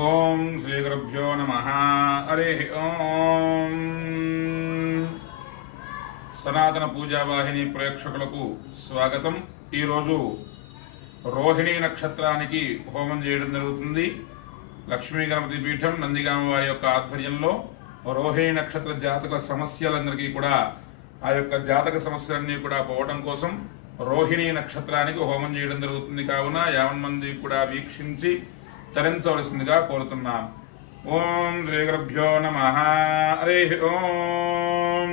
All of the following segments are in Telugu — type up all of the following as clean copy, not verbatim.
ఓం శ్రీ గురుభ్యో నమః. హరి ఓం. సనాతన పూజావాహిని ప్రేక్షకులకు స్వాగతం. ఈరోజు రోహిణీ నక్షత్రానికి హోమం చేయడం జరుగుతుంది. లక్ష్మీ గణపతి పీఠం నందిగామ వారి యొక్క ఆధ్వర్యంలో రోహిణీ నక్షత్ర జాతక సమస్యలందరికీ కూడా ఆ యొక్క జాతక సమస్యలన్నీ కూడా పోవడం కోసం రోహిణీ నక్షత్రానికి హోమం చేయడం జరుగుతుంది. కావున 50 మంది కూడా వీక్షించి తరించవలసిందిగా కోరుతున్నాం. ఓం శ్రీ గురుభ్యో నమః. హరి ఓం.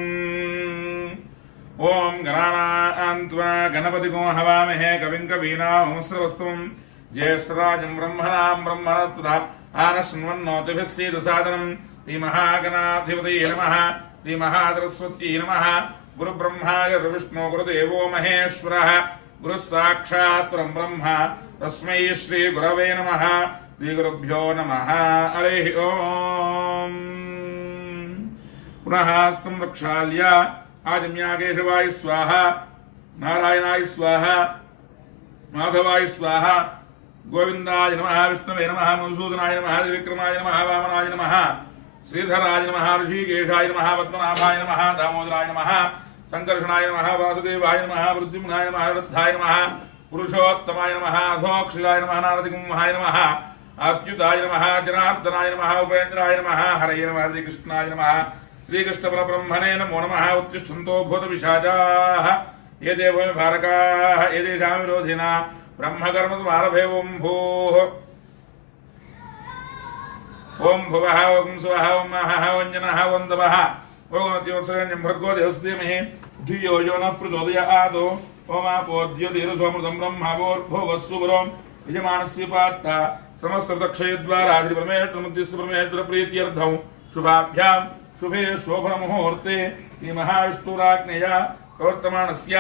ఓం గణానాన్త్వా గణపతిగో హవామహే కవిం కవీనాముస్రవస్తం జ్యేష్ఠరాజం బ్రహ్మణాం బ్రహ్మణస్పదా ఆనశృణ్వన్నోతిభిः సీదు సాదనం. శ్రీ మహాగణాధిపతయే నమః. శ్రీ మహాసరస్వత్యై నమః. గురు బ్రహ్మాయ విష్ణు గురుదేవో మహేశ్వరః. గురు సాక్షాత్ పరం బ్రహ్మ తస్మై శ్రీ గురవే నమః. శ్రీ గురుభ్యో నమః. హరి ఓం. పునః స్థం రక్షాల్య ఆజమ్యాకేశవాయ స్వాహ, నారాయణాయ స్వాహ, మాధవాయ స్వాహ, గోవిందాయ నమః, విష్ణవే నమః, మధుసూదనాయ నమః, విక్రమాయ నమః, వామనాయ నమః, శ్రీధరాయ నమః, ఋషికేశాయ నమః, పద్మనాభాయ నమః, దామోదరాయ నమః, సంకర్షణాయ నమః, వాసుదేవాయ నమః, వృద్ధిముఖాయ నమః, వృద్ధాయ నమః, పురుషోత్తమాయ నమః, అధోక్షిరాయ నమః, నారదిగుంహాయ నమః, అచ్యుతాయ నమః, జనార్దనాయ నమః, ఉపేంద్రాయ నమః, హరయ నమః, శ్రీకృష్ణాయ నమః, శ్రీకృష్ణ పరబ్రహ్మణే నమో నమః. ఉత్తిష్టంతో భూత పిశాచాః ఏ దేవో భారకాః ఏ తేషాం విరోధినా బ్రహ్మకర్మ సమారభే. ఓం భూః ఓం భువః ఓం స్వః ఓం మహః ఓం జనః ఓం తపః ఓం అత్యోత్సర్గం భర్గో దేవస్తేమహే ధియో యో నః ప్రచోదయాత్. ఓమాపోద్యోతిరసోమృతం బ్రహ్మభోర్భువస్సువరం యజమానస్య పాత్త సమస్తక్షయద్వారా శ్రీపరమేశ్వర ప్రీత్యర్థం శుభాభ్యాం శుభే శోభన ముహూర్తే శ్రీ మహావిష్ణురాజ్ఞయ ప్రవర్తమానస్య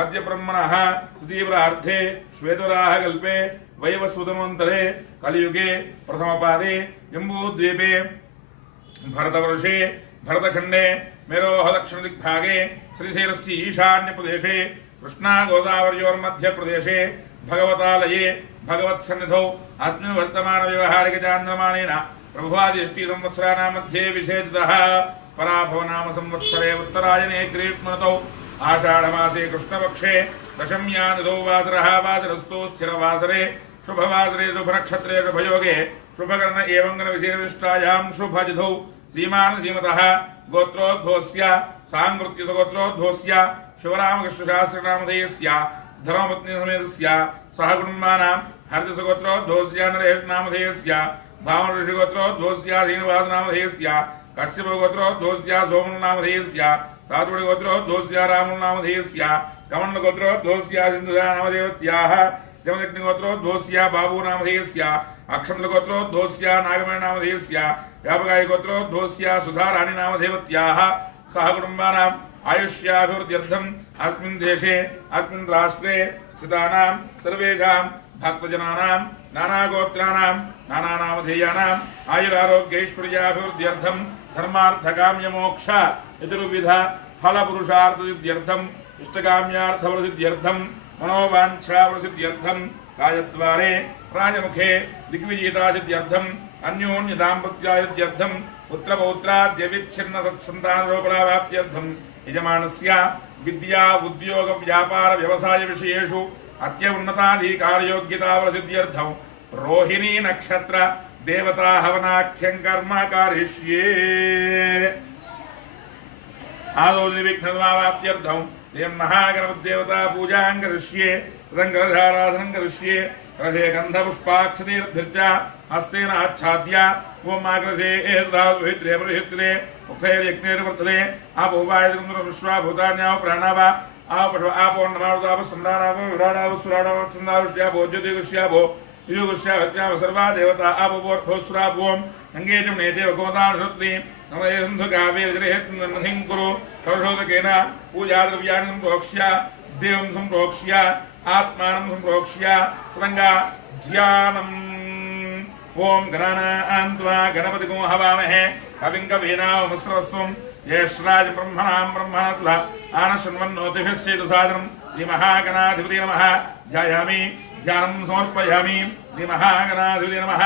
ఆద్య బ్రహ్మణః తృతీయప్రార్థే శ్వేతవరాహ కల్పే వైవస్వతమంతరే కలియుగే ప్రథమపాదే జంబూద్వీపే భరతవర్షే భరతఖండే మేరోహ దక్షిణ దిగ్భాగే శ్రీశైలస్య ఈశాన్య ప్రదేశే కృష్ణా గోదావర్యోర్మధ్య ప్రదేశే భగవతాలయే భగవత్సన్నిధౌ అస్మిన్ వర్తమాన వ్యవహారిక చాంద్రమానేన ప్రభువాది సంవత్సరాణాం మధ్యే విశేషితః పరాభవనామ సంవత్సరే ఉత్తరాయణే గ్రీష్మణతౌ ఆషాఢమాసే కృష్ణపక్షే దశమ్యానిధౌ వాసరః వాసరస్తు స్థిరవాసరే శుభవాసరే శుభనక్షత్రే శుభయోగే శుభకర్ణ ఏవంగన విశేషిష్టాయాం శుభజిధౌ శ్రీమాన్ శ్రీమతః గోత్రోద్భవస్య సాంగృత్యుత గోత్రోద్భవస్య శివరామకృష్ణశాస్త్రనామధేయస్య ధర్మపత్ని సమేతస్య సహ కుటుంబానాం హరితసగోత్రోద్భవస్య నరేష్నామధేయస్య భావన ఋషిగోత్రోద్భవస్య శ్రీనివాసనామధేయస్య కశ్యపగోత్రోద్భవస్య సోమనామధేయస్య సాతుడి గోత్రోద్భవస్య రామునామధేయస్య కమన్న గోత్రోద్భవస్య సింధునామధేయత్యాః జమదగ్ని గోత్రోద్భవస్య బాబూనామధేయస్య అక్షంద్ర గోత్రోద్భవస్య నాగమణినామధేయస్య వ్యాపకాయ గోత్రోద్భవస్య సుధారాణి నామధేయత్యాః సహ కుటుంబానాం ఆయుష్యాభివృద్ధ్యర్థం అస్మిన్ దేశే అస్మిన్ రాష్ట్రే స్థితానాం సర్వేషాం భక్తజనానాం నానాగోత్రానాం నానానామధేయానాం ఆయురారోగ్యైశ్వర్యాభివృద్ధ్యర్థం ధర్మార్థకామ్యమోక్ష చతుర్విధ ఫలపురుషార్థసిద్ధ్యర్థం ఇష్టకామ్యార్థఫలసిద్ధ్యర్థం మనోవాంఛాఫలసిద్ధ్యర్థం రాజద్వారే రాజముఖే దిగ్విజేతాసిద్ధ్యర్థం అన్యోన్యదాంపత్యాసిద్ధ్యర్థం పుత్రపౌత్రాద్య విచ్ఛిన్న సత్సంతానరోపణాప్త్యర్థం యజమానస్య విద్యా ఉద్యోగ వ్యాపార వ్యవసాయ విషయేషు అత్యున్నతాధికారయోగ్యతావసిద్ధ్యర్థం రోహిణీ నక్షత్ర దేవతా హవనాఖ్యం కర్మ కారిష్యే. ఆదో నిర్విఘ్నమావాప్త్యర్థం మహాగణపతిదేవతా పూజాం కరిష్యే. రంగరధారాధనం కరిష్యే. కలశే గంధపుష్పాక్షతీర్థ హస్తేన ఆచ్ఛాద్య ఓం ఆగ్రహే ఏర్దాద్విత్రే ప్రహిత్రే ఉక్తైర్యజ్ఞైర్వర్తతే ఆపోపాయకుంద్ర విశ్వాభూతాన్యావ ప్రాణావ ఆపో ఆపోన్నమావతాప సమ్రాణావ విరాణావ సురాణావ చందావిష్యాభో జ్యోతిగుష్యాభో యుగుష్యాభత్యావ సర్వా దేవతా ఆపోర్భోస్రాభోం అంగేజం నేదేవ గోదానుషత్తి నమదే సంధు కావ్యేర్గృహేత్మహిం కురు కలశోదకేన పూజాద్రవ్యాన్ని సంప్రోక్ష్య దేవం సంప్రోక్ష్య ఆత్మానం సంప్రోక్ష్య రంగా ధ్యానం. ఓం గణానాన్త్వా గణపతిగో హవామహే కవిం కవీనాముస్రవస్వం జ్యేష్ఠరాజం బ్రహ్మణాం బ్రహ్మణస్పదా ఆనశృణ్వన్నోతిభిः సీదు సాదనం. శ్రీ మహాగణాధిపతయే నమః. ధ్యాయామి ధ్యానం సమర్పయామి. శ్రీ మహాగణాధిపతయే నమః.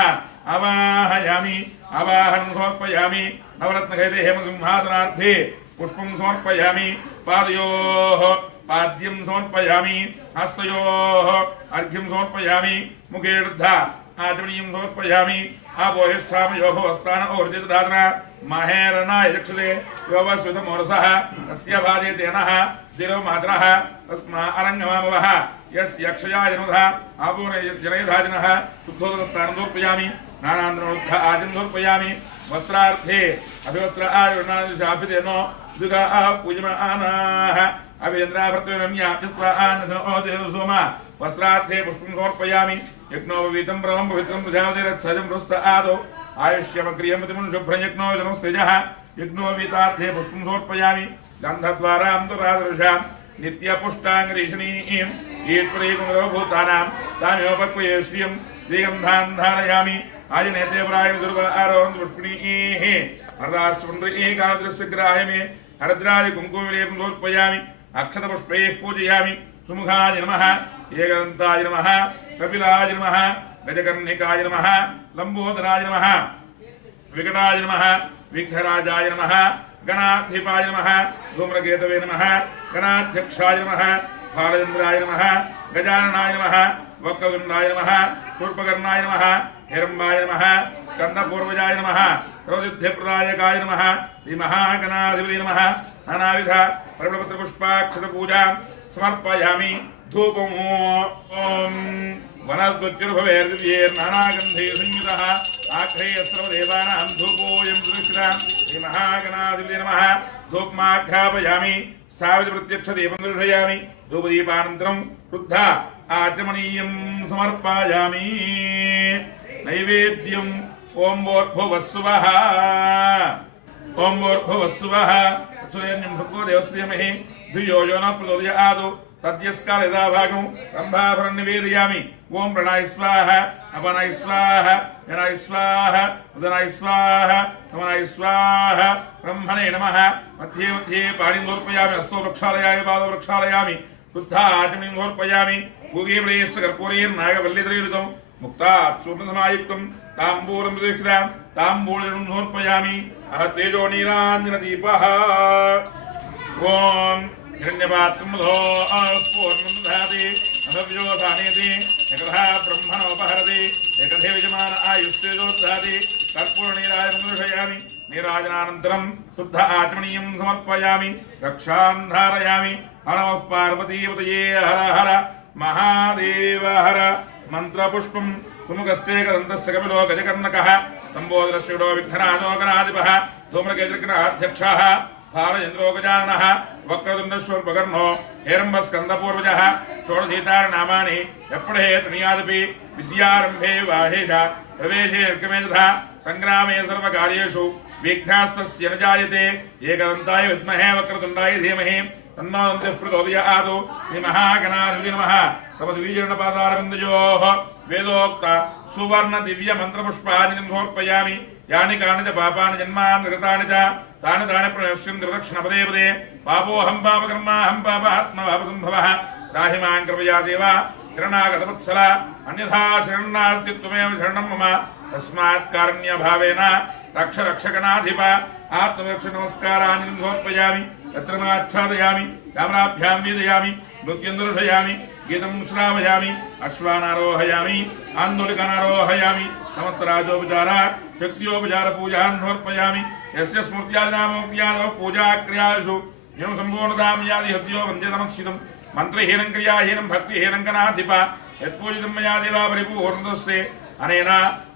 आवाहयामि आवाहनं समर्पयामि नवरत्नखचिते हेमसिंहासनार्थे पुष्पं समर्पयामि पादयोः पाद्यं समर्पयामि हस्तयोः अर्घ्यं समर्पयामि मुखेर्धा आचमनीयं समर्पयामि आपोहिष्ठामयोः वस्त्रान् ऊर्जितधातना महेरणाय चक्षुषे योगस्वितमोरसः तस्य भाजे तेनः शिरो मातरः तस्मा अरङ्गमामवः यस्य अक्षयाय नुधः आपूर्णजनयधाजिनः शुद्धोदकस्थानं समर्पयामि नानान्तरोद्ध आदिं समर्पयामि वस्त्रार्थे अभिवस्त्र आयुर्नादिशाभितेनो द्विगा पूजमानाः अभिन्द्राभृत्वेनम्याप्यस्वान्नोमा वस्त्रार्थे पुष्पं समर्पयामि यज्ञोपवीतं ब्रह्म पवित्रं प्रजापतिरत्सजं पृष्ठ आदौ आयुष्यमक्रियमतिमुं शुभ्रं यज्ञो जनस्तेजः यज्ञोपवीतार्थे पुष्पं समर्पयामि गन्धद्वारान्तरादृशां नित्यपुष्टाङ्गरीषणीं ईत्परीकुमरोभूतानां तामेवपक्वये श्रियं श्रीगन्धान् धारयामि आजनेते प्राय दुर्ग आरोहं पुष्पिणीः हरदाष्टपुण्डरीकालदृश्य ग्राह्यमे हरद्राज कुङ्कुमलेपं समर्पयामि अक्षतपुष्पैः पूजयामि सुमुखाय नमः एकदन्ताय नमः कपिलाय नमः गजकर्णिकाय नमः लम्बोदराय नमः विकटाय नमः विघ्नराजाय नमः गणाधिपाय नमः धूम्रकेतवे नमः गणाध्यक्षाय नमः भालचन्द्राय नमः गजाननाय नमः वक्रतुण्डाय नमः कूर्पकर्णाय नमः हिरम्बाय नमः स्कन्दपूर्वजाय नमः रोदिध्यप्रदायकाय नमः श्रीमहागणाधिपते नमः नानाविध परिमलपत्रपुष्पाक्षतपूजां समर्पयामि धूपम् ॐ वनस्पत्युर्भवेर्दिव्यैर्नानागन्धे संयुतः आख्रेय सर्वदेवानां धूपोऽयं सुरक्षितः श्रीमहागणाधिपते नमः धूपमाघ्रापयामि स्थापितप्रत्यक्षदीपं दर्शयामि धूपदीपानन्तरं शुद्धा आचमनीयं समर्पयामि नैवेद्यम् ओं भूर्भुवस्सुवः ओं भूर्भुवस्सुवः सुरेण्यं भृगो देवस्यमहि धियो यो न प्रचोदयात् सद्यस्काल यदा भागं ब्रह्माभरणं निवेदयामि ओं प्रणय स्वाहा अपनय स्वाहा जनाय स्वाहा उदनाय स्वाहा समनाय स्वाहा ब्रह्मणे नमः मध्ये मध्ये पाणिं समर्पयामि हस्तो प्रक्षालयामि पादौ प्रक्षालयामि शुद्धा आचमनीं समर्पयामि भूगे प्रेयश्च कर्पूरेर्नागवल्लीतरैरुतं मुक्तात् चूर्णसमायुक्तं ताम्बूलं प्रदक्षिणां ताम्बूलं समर्पयामि अह तेजो नीराञ्जनदीपः ॐ हिरण्यपात्रं पूर्णं दधाति अनव्योधानेति एकधा ब्रह्मणोपहरति एकधे विजमान आयुस्तेजो दधाति कर्पूरनीराजनं दर्शयामि नीराजनानन्तरं शुद्ध आचमनीयं समर्पयामि रक्षां धारयामि नमः पार्वतीपतये हर हर महादेव हर मंत्रपुष्पं सुमुखस्तेकदन्तश्च कपिलो गजकर्णकः लम्बोदरश्रीडो विघ्नराजो गणाधिपः धूम्रकेतुर्गणाध्यक्षः भालचन्द्रो गजाननः वक्रतुण्डश्वर्पकर्णो हेरम्बस्कन्दपूर्वजः षोडशीतारनामानि एप्पडे तुनियादपि विद्यारम्भे वाहेश प्रवेशे अर्कमेधः सङ्ग्रामे सर्वकार्येषु विघ्नास्तस्य न जायते एकदन्ताय विद्महे वक्रतुण्डाय धीमहि तन्नो दन्तिः प्रचोदयात् श्रीमहागणाधिपते नमः तपद्वीजनपादारविन्दयोः वेदोक्त सुवर्ण दिव्य मंत्रपुष्पाञ्जलिं समर्पयामि यानि कानि च पापानि जन्मानि कृतानि च तानि तानि प्रणश्यन्ति प्रदक्षिणपदे पदे पापोऽहं पापकर्माहं पापात्मपापसम्भवः राहि मां कृपया देव शरणागतवत्सल अन्यथा शरण्नास्ति त्वमेव शरणं मम तस्मात् कारुण्यभावेन रक्ष रक्षकनाधिप आत्मरक्षनमस्काराञ्जलिं समर्पयामि यत्रमाच्छादयामि रामनाभ्यां वेदयामि नृत्यं दर्शयामि गीतं श्रावयामि अश्वानारोहयामि आन्दोलिकानारोहयामि समस्तराजोपचार शक्तियोपचार पूजां समर्पयामि यस्य स्मृत्यादिनामोक्त्यादौ पूजाक्रियासु एवं सम्पूर्णतां यादि हत्यो वन्दे समक्षितं मन्त्रहीनं क्रियाहीनं भक्तिहीनं कनाधिप यत्पूजितं मया देवा परिपूर्णतस्ते अनेन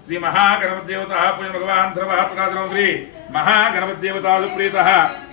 श्री महागणपतिदेवता पूजन भगवान् सर्वः प्रकाशनमन्त्री महागणपतिदेवता सुप्रीतः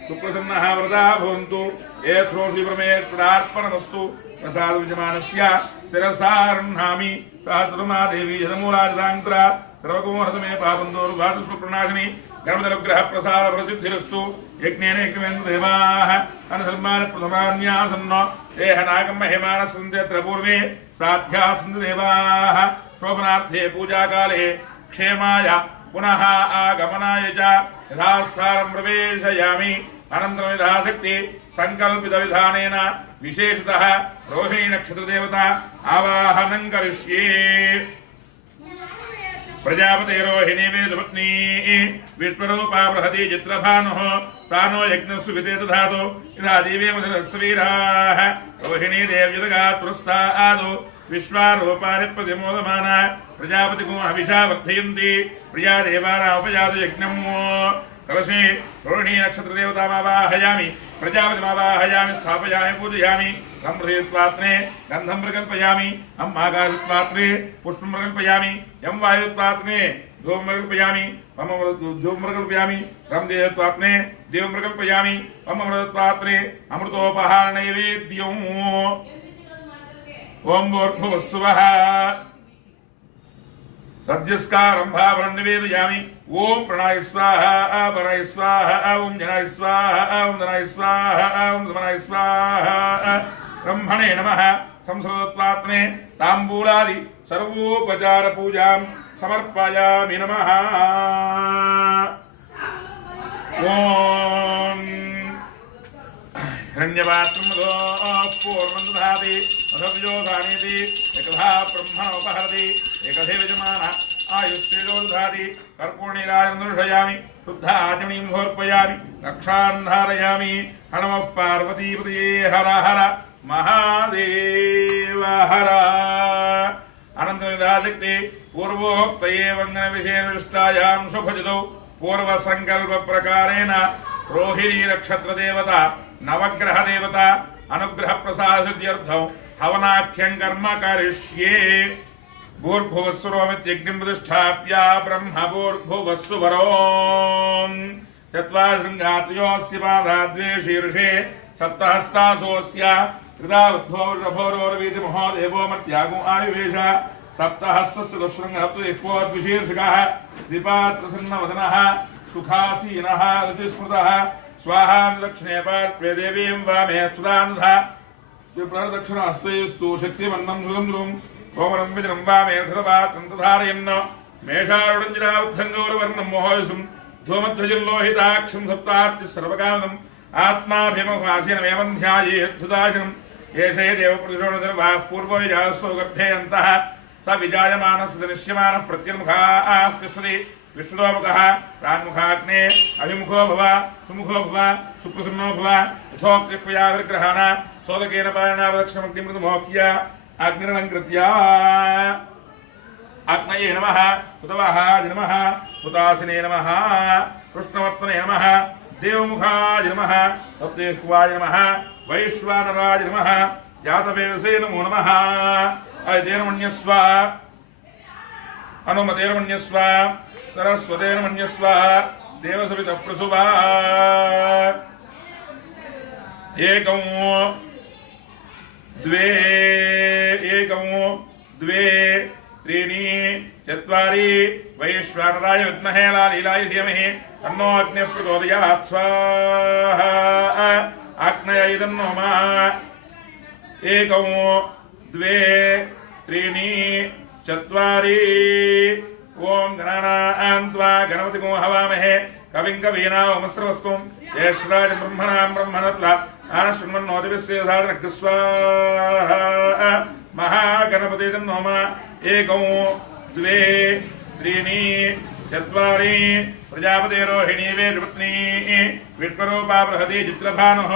सुप्रसन्नः वरदा भवन्तु ये श्रोषि प्रमेर्पणार्पणमस्तु प्रसाद विजमानस्य शिरसार्ह्णामि सहस्रमादेवी जलमूलाजलान्तरा सर्वकुमहृतमे पापन्दोरुघातुष्प्रणाशिनी गणपतिनुग्रह प्रसाद प्रसिद्धिरस्तु यज्ञेन यज्ञमेन्द्रदेवाः अनुसन्मान प्रथमान्यासन्न देह नागं महिमानः सन्ति अत्र पूर्वे साध्याः सन्ति देवाः शोभनार्थे पूजाकाले क्षेमाय पुनः आगमनाय च यथास्थानं प्रवेशयामि अनन्तरं यथाशक्ति संकल्पितविधानेन विशेषतः रोहिणी नक्षत्रदेवता आवाहनं करिष्ये प्रजापतिरोहिणी वेदपत्नी विश्वरूपा बृहती चित्रभानुः तानो यज्ञस्सु विते दधातु यथा दिवे मधुरस्वीराः रोहिणी देव्युदगात् पुरस्तादो विश्वारूपाणि प्रतिमोदमाना प्रजापतिको हविषा वर्धयन्ति प्रिया देवानामुपजातु यज्ञम् कलशे रोहिणी नक्षत्रदेवतामावाहयामि प्रजापतिमावाहयामि स्थापयामि पूजयामि सम्प्रदेत्वात्ने गन्धं प्रकल्पयामि अम् आकाशत्वात्ने पुष्पं प्रकल्पयामि यं वायुत्वात्ने धूमं प्रकल्पयामि धूमं प्रकल्पयामि रं देवत्वात्ने देवं प्रकल्पयामि अमृतत्वात्ने अमृतोपहार नैवेद्यम् ओं भूर्भुवस्सुवः सद्यस्कारंभावरं निवेदयामि ओं प्रणय स्वाहा वराय स्वाहा ओं जनाय स्वाहा ओं धनाय स्वाहा ओं समनाय स्वाहा ब्रह्मणे नमः संस्कृतत्वात्मे ताम्बूलादि सर्वोपचार पूजां समर्पयामि नमः ओं हिरण्यपात्रं पूर्णं दधाति मधव्यो धानीति एकधा ब्रह्मणोपहरति एकधे विजमानः आयुस्तेजो दधाति कर्पूर्णिराजन्दर्शयामि शुद्धाचमणीं समर्पयामि रक्षान् धारयामि नमः पार्वतीपतये हर हर महादेव हर अनन्तविधाशक्ति पूर्वोक्तये वन्दनविशेषनिष्ठायां शुभजितौ पूर्वसङ्कल्पप्रकारेण रोहिणी नक्षत्रदेवता नवग्रहदेवता अनुग्रहप्रसादसिद्ध्यर्थं हवनाख्यं कर्म करिष्ये भूर्भुवस्सुरोमित्यग्निं प्रतिष्ठाप्य ब्रह्म भूर्भुवस्सुवरोम् चत्वारिशृङ्गात्रयोऽस्य पादाद्वे शीर्षे सप्तहस्तासोऽस्य कृतावद्भोरभोरोरवीति महोदेवो मत्यागो आयुवेश सप्तहस्तश्चतुःशृङ्गः द्विशीर्षकः द्विपात्रसन्नवदनः सुखासीनः ऋतिस्मृतः स्वाहा दक्षिणे पार्श्वे देवीं वामे स्तुतान्धः विप्रदक्षिणास्तेस्तु शक्तिमन्नं सुगन्धुं कोमलं विजनं वामे धृतपात्रं तधारयन् मेषारुडञ्जनावद्धङ्गौरवर्णं मोहयसुं धूमध्वजल्लोहिताक्षं सप्तार्च्य सर्वकामम् आत्माभिमुखासीनमेवं ध्यायेद्धुदाशनम् एषे देवप्रतिशोणनिर्वाः पूर्वो विजासो गर्भे अन्तः स विजायमानस्य दृश्यमानः प्रत्यन्मुखास्तिष्ठति विष्णुमुखः प्रान्मुखाग्ने अभिमुखो भव सुमुखो भव सुप्रसन्नो भव यथोक्तिक्रिया विग्रहाण सोदकेन पालनावदक्षिणमग्निमृतमोक्य अग्निरलङ्कृत्य अग्नये नमः हुतवहाय नमः हुतासिने नमः कृष्णवर्त्मने नमः देवमुखाय नमः तप्तेह्वाय नमः वैश्वानराय नमः जातवेदसे नमो नमः अयतेनमन्यस्व अनुमतेनमन्यस्व सरस्वतेनमन्यस्व देवसवितः प्रसुवा एकं द्वे त्रीणि चत्वारि वैश्वानराय विद्महे लालीलाय धीमहि तन्नो अग्निः प्रचोदयात् स्वाहा आग्नेय तन्नो नमः एकं द्वे त्रीणि चत्वारि ओं गणानां त्वा गणपतिं हवामहे कविं कवीनामस्त्रवस्तुं ज्येष्ठराजं ब्रह्मणां ब्रह्मणत्वा आनशृण्वन्नोदिविश्वेसाधनः स्वाहा महागणपते नमः एकं द्वे त्रीणि चत्वारि प्रजापतिरोहिणी वेदपत्नी विश्वरूपा बृहती चित्रभानुः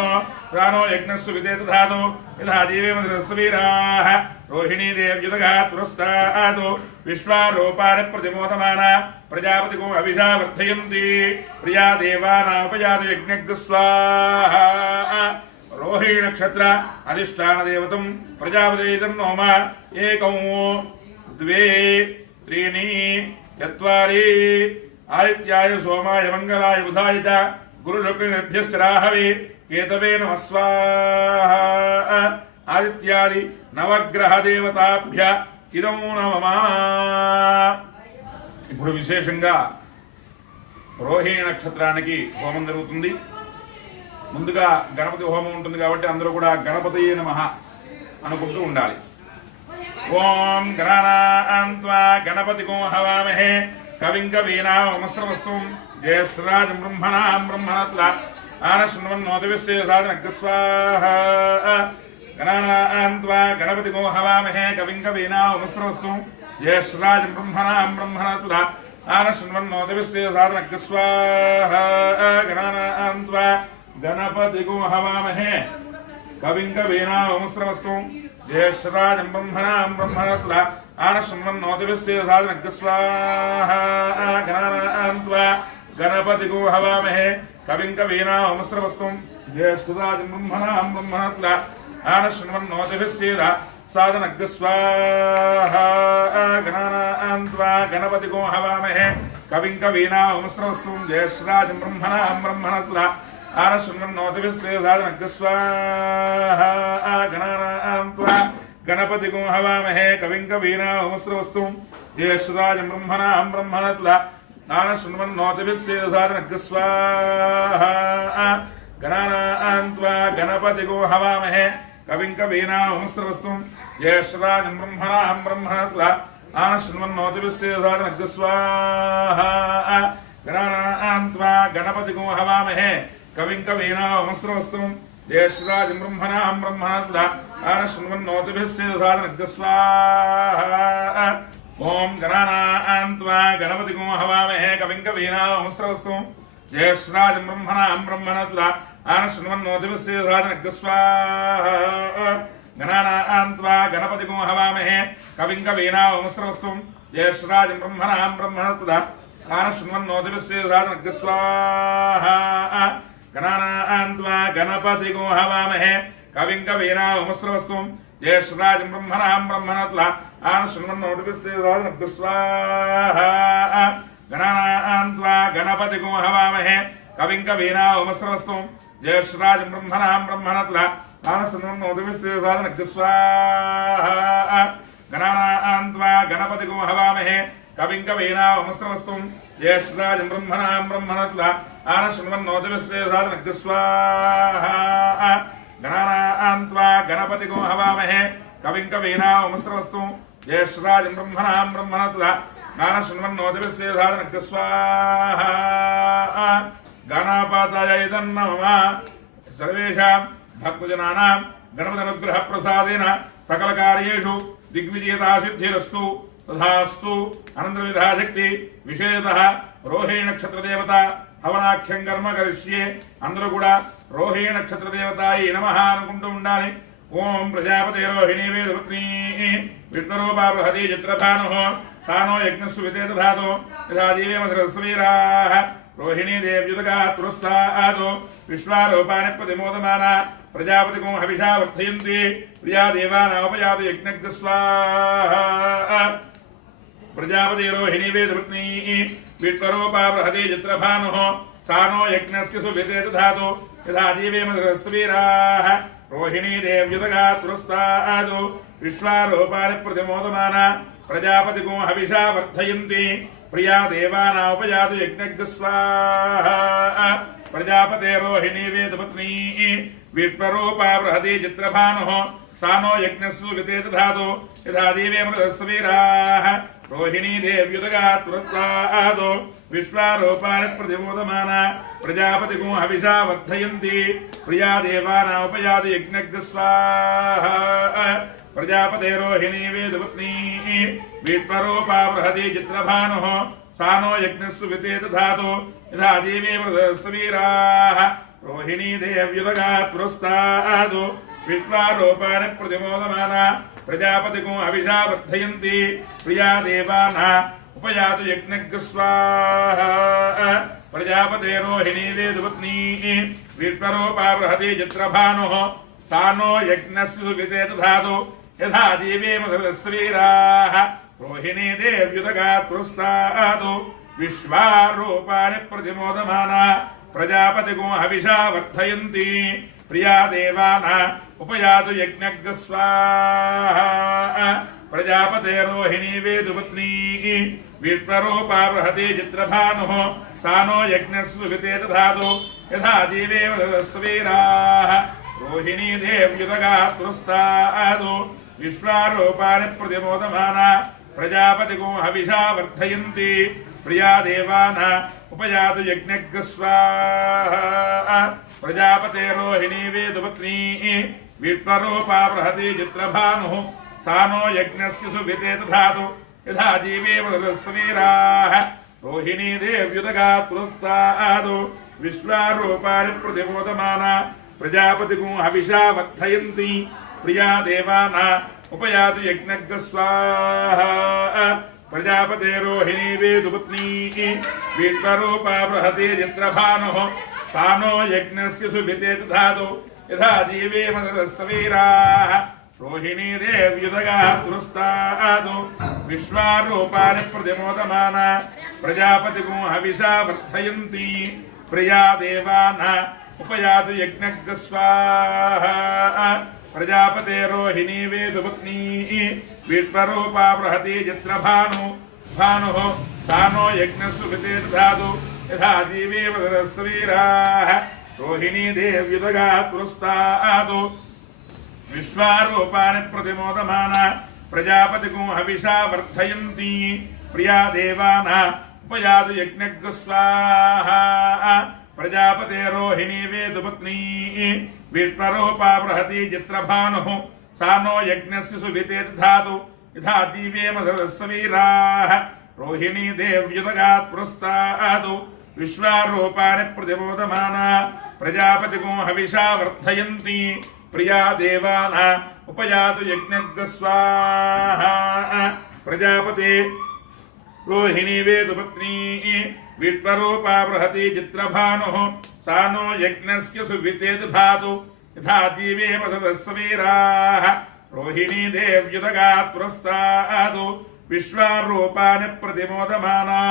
प्राणो यज्ञस्सु विते दधातु यथा दिवे मधुरस्वीराः रोहिणी देव्युदगात् पुरस्तादो विश्वारूपाणि प्रतिमोदमाना प्रजापतिको हविषा वर्धयन्ति प्रिया देवानामुपजातु यज्ञस्य स्वाहा रोहिणी नक्षत्र अधिष्ठान देवतं प्रजापते नमः एकं द्वे त्रीणि चत्वारि आदित्याय सोमाय मंगलाय बुधाय च गुरुशुक्रेभ्यश्च राहवे केतवे नमः स्वाहा आदित्यादि नवग्रह देवताभ्य इदं नमः। ఇప్పుడు విశేషంగా రోహిణి నక్షత్రానికి హోమం జరుగుతుంది. ముందుగా గణపతి హోమం ఉంటుంది కాబట్టి అందరూ కూడా గణపతయే నమః అనుకుంటూ ఉండాలి. ఓం గణానాం త్వా గణపతిగో హవామహే కవిం కవీనామస్రవస్తుం జ్యేష్ఠరాజం బ్రహ్మణాం బ్రహ్మణత్వా ఆనశృण्वन्नोदिविश्वेसाधनः स्वाहा गणानां त्वा गणपतिगो हवामहे कविं कवीनामस्रवस्तुं ज्येष्ठराजं ब्रह्मणां ब्रह्मणत्वा आनशृण्वन्नोदविस्य साधनस्य स्वाहा गणानां त्वा गणपतिगो हवामहे कविं कवीनामुस्रवस्तुं ज्येष्ठराजं ब्रह्मणां ब्रह्मणत्वा आनशृण्वन्नोदविस्य साधनस्य स्वाहा गणानां त्वा गणपतिगो हवामहे कविं कवीनामुस्रवस्तुं ज्येष्ठराजं ब्रह्मणां ब्रह्मणत्वा आनशृण्वन्नोदविस्य साधनस्य स्वाहा गणानां त्वा गणपतिगो हवामहे कविं कवीनामुस्रवस्तुं ज्येष्ठराजं ब्रह्मणां ब्रह्मणत्वा आनशृण्वन्नोदविस्य साधनस्य स्वाहा गणानां त्वा गणपतिगो हवामहे कविं कवीनामुस्रवस्तुं ज्येष्ठराजं ब्रह्मणां ब्रह्मणत्वा आनशृण्वन्नोदविस्य साधनस्य स्वाहा गणानां त्वा गणपतिगो हवामहे कविं कवीनामुस्रवस्तुं ज्येष्ठराजं ब्रह्मणां ब्रह्मणत्वा आनशृण्वन्नोदविस्य साधनस्य स्वाहा गणानां त्वा गणपतिगो हवामहे कविं कवीनामुस्रवस्तुं ज्येष्ठराजं ब्रह्मणां ब्रह्मणत्वा आनशृण्वन्नोदविस्य साधनस्य स्वाहा ओम गणानां त्वा गणपतिगो हवामहे कविं कवीनामुस्रवस्तुं ज्येष्ठराजं ब्रह्मणां ब्रह्मणत्वा आनशृण्वन्नोदविस्य साधनस्य स्वाहा गणानां त्वा गणपतिगो हवामहे कविं कवीनामुस्रवस्तुं ज्येष्ठराजं ब्रह्मणां ब्रह्मणत्वा आनशृण्वन्नोदविस्य साधनस्य स्वाहा गणानां त्वा गणपतिगो हवामहे कविं कवीनामुस्रवस्तुं ज्येष्ठराजं ब्रह्मणां ब्रह्मणत्वा आनशृण्वन्नोदविस्य साधनस्य स्वाहा गणानां त्वा गणपतिगो हवामहे कविं कवीनामुस्रवस्तुं ज्येष्ठराजं ब्रह्मणां ब्रह्मणत्वा आनशृण्वन्नोदविस्य साधनस्य स्वाहा गणानां त्वा गणपतिगो हवामहे कविं कवीनामुस्रवस्तुं ज्येष्ठराजं ब्रह्मणां ब्रह्मणत्वा आनशृण्वन्नोदविस्य साधनस्य स्वाहा गणानां त्वा गणपतिगो हवामहे कविं कवीनामुस्रवस्तुं ज्येष्ठराजं ब्रह्मणां ब्रह्मणत्वा आनशृण्वन्नोदविस्य साधनस्य स्वाहा गणपतये नमः सर्वेषां भक्तजनानां गणपतिनुग्रहप्रसादेन सकलकार्येषु दिग्विजयता सिद्धिरस्तु तथास्तु अनन्तरविधाशक्ति विशेषतः रोहिणी नक्षत्रदेवता हवनाख्यं कर्म करिष्ये अंदरू కూడా రోహిణీ నక్షత్ర దేవతాయే నమః అనుకుంటూ ఉండాలి ఓం ప్రజాపతే రోహిణీ వేదవత్ని విష్ణురూపా బృహతి చిత్రభానుః తానో యజ్ఞస్సు విదేదధాతో యథా జీవేమ సరస్వీరాః రోహిణీ దేవ్యుదగాత్రుస్తాదో విశ్వారూపాని ప్రతిమోదమానా ప్రజాపతిగో హవిషా వర్ధయంతి ప్రియా దేవానాపయాతు యజ్ఞస్య స్వాహా ప్రజాపతి రోహిణీ వేదవత్ని విష్ణురూపా బృహతి చిత్రభానుః తానో యజ్ఞస్య సువిదేదధాతో యథా జీవేమ సరస్వీరాః రోహిణీ దేవ్యుదగాత్రుస్తాదో విశ్వారూపాని ప్రతిమోదమానా ప్రజాపతిగో హవిషా వర్ధయంతి ప్రియా దేవానాపయాతు యజ్ఞస్య స్వాహా ప్రజాపతే రోహిణీ వేదవత్ని విష్ణురూపా బృహతి చిత్రభానుః తానో యజ్ఞస్సు విదేదధాతో యథా జీవేమ సరస్వీరాః రోహిణీ దేవ్యుదగాత్రుస్తాదో విశ్వారూపాని ప్రతిమోదమానా ప్రజాపతిగో హవిషా వర్ధయంతి ప్రియా దేవానాపయాతు యజ్ఞస్య స్వాహా ప్రజాపతే రోహిణీ వేదవత్ని విష్ణురూపా బృహతి చిత్రభానుః తానో యజ్ఞస్సు విదేదధాతో యథా జీవేమ సరస్వీరాః రోహిణీ దేవ్యుదగాత్రుస్తాదో విశ్వారూపాని ప్రతిమోదమానా ప్రజాపతిగో హవిషా వర్ధయంతి ప్రియా దేవానా ఉపయాతు యజ్ఞస్య స్వాహా ప్రజాపతే రోహిణీ వేదవత్ని విష్ణురూపా బృహతి చిత్రభానుః తానో యజ్ఞస్సు విదేదధాతో యథా జీవేమ సరస్వీరాః రోహిణీ దేవ్యుదగాత్రుస్తాదో విశ్వారూపాని ప్రతిమోదమానా ప్రజాపతిగో హవిషా వర్ధయంతి ప్రియా దేవానా ఉపయాతు యజ్ఞస్య స్వాహా ప్రజాపతే రోహిణీ వేదవత్ని విష్ణురూపా బృహతి చిత్రభానుః తానో యజ్ఞస్సు విదేదధాతో యథా జీవేమ సరస్వీరాః రోహిణీ దేవ్యుదగాత్రుస్తాదో విశ్వారూపాని ప్రతిమోదమానా ప్రజాపతిగో హవిషా వర్ధయంతి ప్రియా దేవానా ఉపయాతు యజ్ఞస్య స్వాహా ప్రజాపతే రోహిణీ వేదవత్ని విష్ణురూపా బృహతి చిత్రభానుః తానో యజ్ఞస్య సువిదేదధాతో यथा जीवेम सदस्वीराः रोहिणी देव्युदगात् पुरस्तादो विश्वारूपाणि प्रतिमोदमाना प्रजापतिगुं हविषा वर्धयन्ति प्रिया देवाना उपयातु यज्ञज्ञ स्वाहा प्रजापते रोहिणी वेदुपत्नी विश्वरूपा बृहते यत्रभानुः सानो यज्ञस्य सुभिते दधातु यथा जीवेम सदस्वीराः रोहिणी देव्युदगाः पुरस्तादो विश्वारूपाणि प्रतिमोदमाना प्रजापतिगुं हविषा वर्धयन्ति प्रिया देवाना उपयातु यज्ञज्ञ स्वाहा प्रजापते रोहिणी वेदुपत्नी विश्वरूपा बृहति यत्रभानुः सानो यज्ञस्य सुभिते दधातु यथा जीवेम सदस्वीराः रोहिणी देव्युदगाः पुरस्तादो विश्वारूपाणि प्रतिमोदमाना प्रजापतिगुं हविषा वर्धयन्ति प्रिया देवाना उपयातु यज्ञज्ञ स्वाहा प्रजापते रोहिणी वेदुपत्नी विश्वरूपा बृहति चित्रभानुः सानो यज्ञस्य सुभिते दधातु यथा जीवेम सदस्वीराः रोहिणी देव्युदगात् पुरस्तादो विश्वारूपाणि प्रतिमोदमाना प्रजापतिगुं हविषा वर्धयन्ति प्रिया देवाना उपयातु यज्ञज्ञ स्वाहा प्रजापते रोहिणी वेदुपत्नी विश्वरूपा बृहति चित्रभानुः सानो यज्ञस्य सुभिते दधातु यथा जीवेम सदस्वीराः रोहिणी देव्युदगात् पुरस्तादो विश्वारूपाणि प्रतिमोदमाना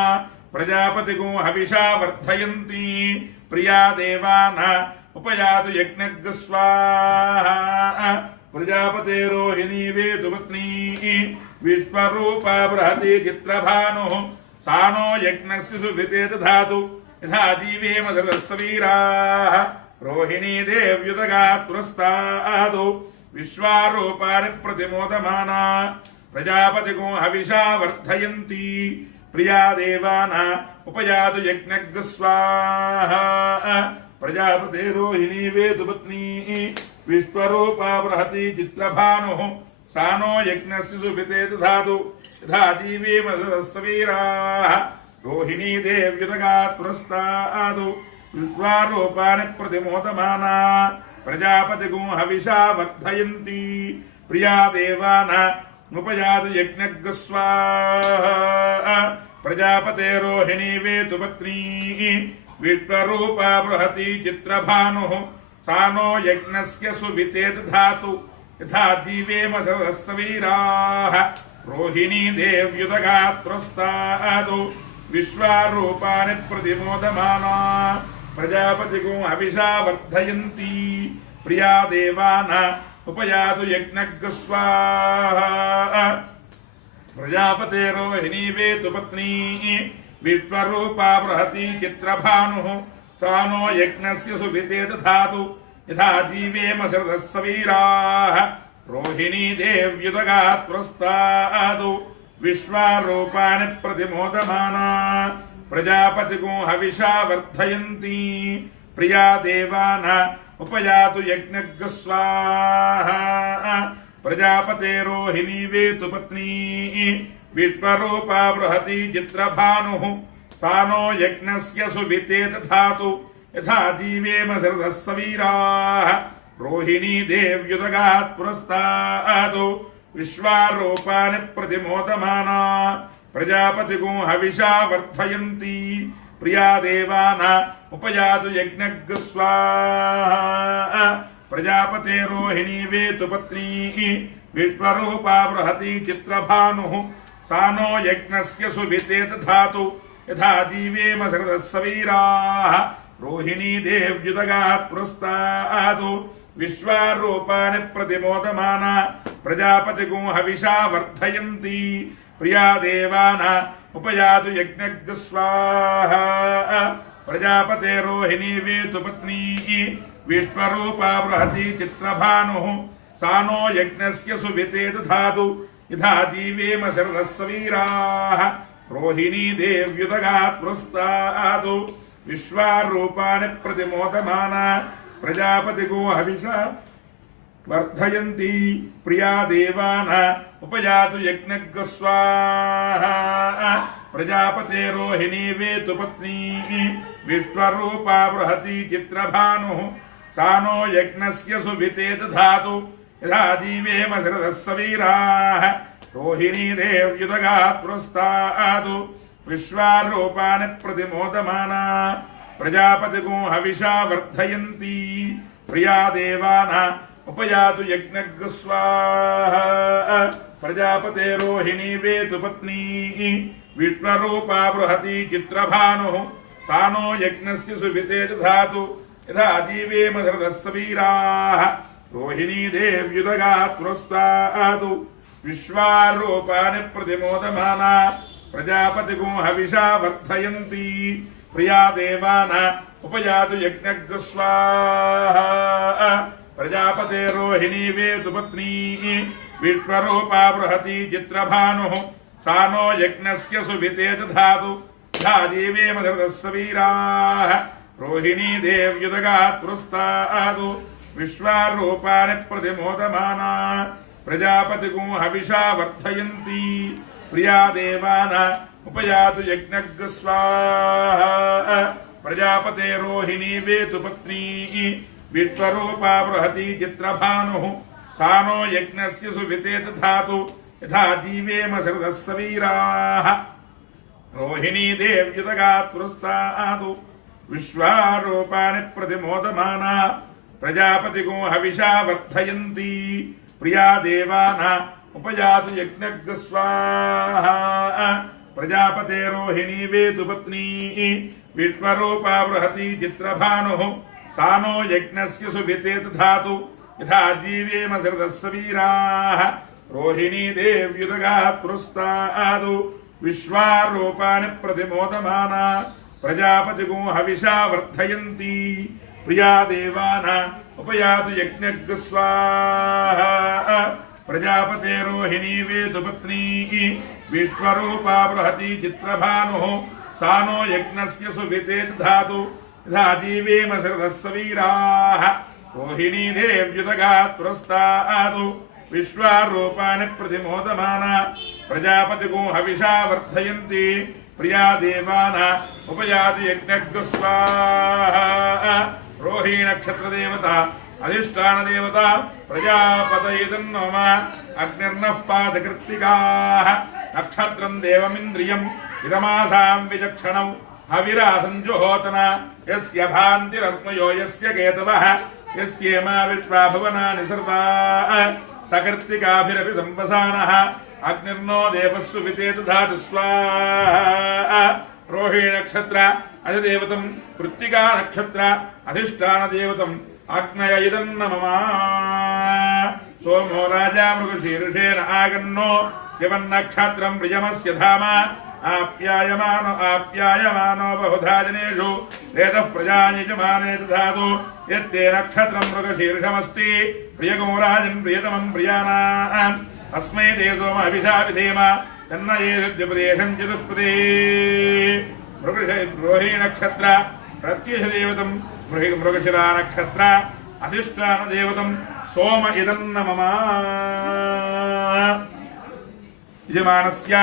प्रजापतिगुं हविषा वर्धयन्ति प्रिया देवाना उपयातु यज्ञज्ञ स्वाहा प्रजापते रोहिणी वेदुपत्नी विश्वरूपा बृहति चित्रभानुः सानो यज्ञस्य सुभिते दधातु यथा जीवेम सदस्वीराः रोहिणी देव्युदगात् पुरस्तादो विश्वारूपाणि प्रतिमोदमाना प्रजापतिगुं हविषा वर्धयन्ति प्रिया देवाना उपयातु यज्ञज्ञ स्वाहा प्रजापते रोहिणी वेदुपत्नी विश्वरूपा बृहति चित्रभानुः सानो यज्ञस्य सुभिते दधातु यथा जीवेम सदस्वीराः रोहिणी देव्युदगात् पुरस्तादो विश्वारूपाणि प्रतिमोदमाना प्रजापतिगुं हविषा वर्धयन्ति प्रिया देवाना उपयातु यज्ञज्ञ स्वाहा प्रजापते रोहिणी वेदुपत्नी विश्वरूपा बृहति चित्रभानुः सानो यज्ञस्य सुभिते दधातु यथा जीवेम सदस्वीराः रोहिणी देव्युदगात् पुरस्तादो विश्वारूपाणि प्रतिमोदमाना प्रजापतिगुं हविषा वर्धयन्ति प्रिया देवाना उपयातु यज्ञज्ञ स्वाहा प्रजापते रोहिणी वेदुपत्नी विश्वरूपा बृहति चित्रभानुः सानो यज्ञस्य सुभिते दधातु यथा जीवेम सदस्वीराः रोहिणी देव्युदगात् पुरस्तादो विश्वारूपाणि प्रतिमोदमाना प्रजापतिगुं हविषा वर्धयन्ति प्रिया देवाना उपयातु यज्ञज्ञ स्वाहा प्रजापते रोहिणी वेदुपत्नी विश्वरूपा बृहति चित्रभानुः सानो यज्ञस्य सुभिते दधातु यथा जीवेम सदस्वीराः रोहिणी देव्युदगात् पुरस्तादो विश्वारूपाणि प्रतिमोदमाना प्रजापतिगुं हविषा वर्धयन्ति प्रिया देवाना उपयातु यज्ञज्ञ स्वाहा प्रजापते रोहिणी वेदुपत्नी विश्वरूपा बृहति चित्रभानुः सानो यज्ञस्य सुभिते दधातु यथा जीवेम सदस्वीराः रोहिणी देव्युदगात् पुरस्तादो विश्वारूपाणि प्रतिमोदमाना प्रजापतिगुं हविषा वर्धयन्ति प्रिया देवाना उपयातु यज्ञज्ञ स्वाहा प्रजापते रोहिणी वेदुपत्नी विश्वरूपा बृहति चित्रभानुः सानो यज्ञस्य सुभिते दधातु यथा जीवेम सदस्वीराः रोहिणी देव्युदगात् पुरस्तादो विश्वारूपाणि प्रतिमोदमाना प्रजापतिगुं हविषा वर्धयन्ती प्रिया देवान उपयातु यज्ञज्ञ स्वाहा प्रजापते रोहिणी वेतु पत्नी विश्वरूपा बृहती चित्रभानुः सा नो यज्ञस्य सुविते दधातु यथा जीवेम धृतस्सवीराः रोहिणी देव्युदगात् पुरस्तादु विश्वारूपाणि प्रतिमोदमाना प्रजापतिगो हविषा वर्धयन्ती प्रिया देवान उपयातु यज्ञज्ञ स्वाहा प्रजापते रोहिणी वेतु पत्नी विश्वरूपा बृहती चित्रभानुः सा नो यज्ञस्य सुविते दधातु यथा जीवेम धृतस्सवीराः रोहिणी देव्युदगात् पुरस्तादु विश्वारूपाणि प्रतिमोदमाना प्रजापतिगो हविषा वर्धयन्ती प्रिया देवान उपयातु यज्ञज्ञ स्वाहा प्रजापते रोहिणी वेतु पत्नी विश्वरूपा बृहती चित्रभानुः सा नो यज्ञस्य सुविते दधातु यथा जीवेम धृतस्सवीराः रोहिणी देव्युदगात् पुरस्तादु विश्वारूपाणि प्रतिमोदमाना प्रजापतिगो हविषा वर्धयन्ती प्रिया देवान उपयातु यज्ञज्ञ स्वाहा प्रजापते रोहिणी वेतु पत्नी विश्वरूपा बृहती चित्रभानुः सा नो यज्ञस्य सुविते दधातु यथा जीवेम धृतस्सवीराः रोहिणी देव्युदगात् पुरस्तादु विश्वारूपाणि प्रतिमोदमाना प्रजापतिगो हविषा वर्धयन्ती प्रिया देवान उपयातु यज्ञज्ञ स्वाहा प्रजापते रोहिणी वेतु पत्नी विश्वरूपा बृहती चित्रभानुः सा नो यज्ञस्य सुविते दधातु यथा जीवेम धृतस्सवीराः रोहिणी देव्युदगात् पुरस्तादु विश्वारूपाणि प्रतिमोदमाना प्रजापतिगो हविषा वर्धयन्ती प्रिया देवान उपयातु यज्ञज्ञ स्वाहा प्रजापते रोहिणी वेतु पत्नी विश्वरूपा बृहती चित्रभानुः सा नो यज्ञस्य सुविते दधातु यथा जीवेम धृतस्सवीराः रोहिणी देव्युदगात् पुरस्तादु विश्वारूपाणि प्रतिमोदमाना प्रजापतिगो हविषा वर्धयन्ती प्रिया देवान उपयातु यज्ञज्ञ स्वाहा रोहिणी नक्षत्र देवता अधिष्ठान देवता प्रजापतयेतन्नोम अग्निर्नः पादकृत्तिकाः नक्षत्रं देवमिन्द्रियम् इदमासां विचक्षणौ हविरासञ्जुहोतन यस्य भान्तिरत्मयो यस्य केतवः यस्येमा विश्वा भुवनानि सर्वाः सकर्तिकाभिरपि संवसानः अग्निर्नो देवस्सु विते दधातु स्वाहा रोहिणी नक्षत्र अधिदेवतं कृत्तिका नक्षत्र अधिष्ठान देवतम् अग्नय इदन्नममा सोमो राजा मृगशीर्षेण आगन्नो शिवन्नक्षत्रं प्रियमस्य धाम आप्यायमानो बहुधा जनेषु वेदः प्रजायजमाने दधातु यत्ते नक्षत्रं मृगशीर्षमस्ति प्रियगो राजन् प्रियतमं प्रियाणाम् अस्मै ते सोम अभिषा विधेम तन्नयेद्युपदेशं चतुष्पदे रोहिणी नक्षत्र प्रत्ययदेवतं मृगशिरा नक्षत्र अधिष्ठान देवतं सोम इदन्नमम यजमानस्य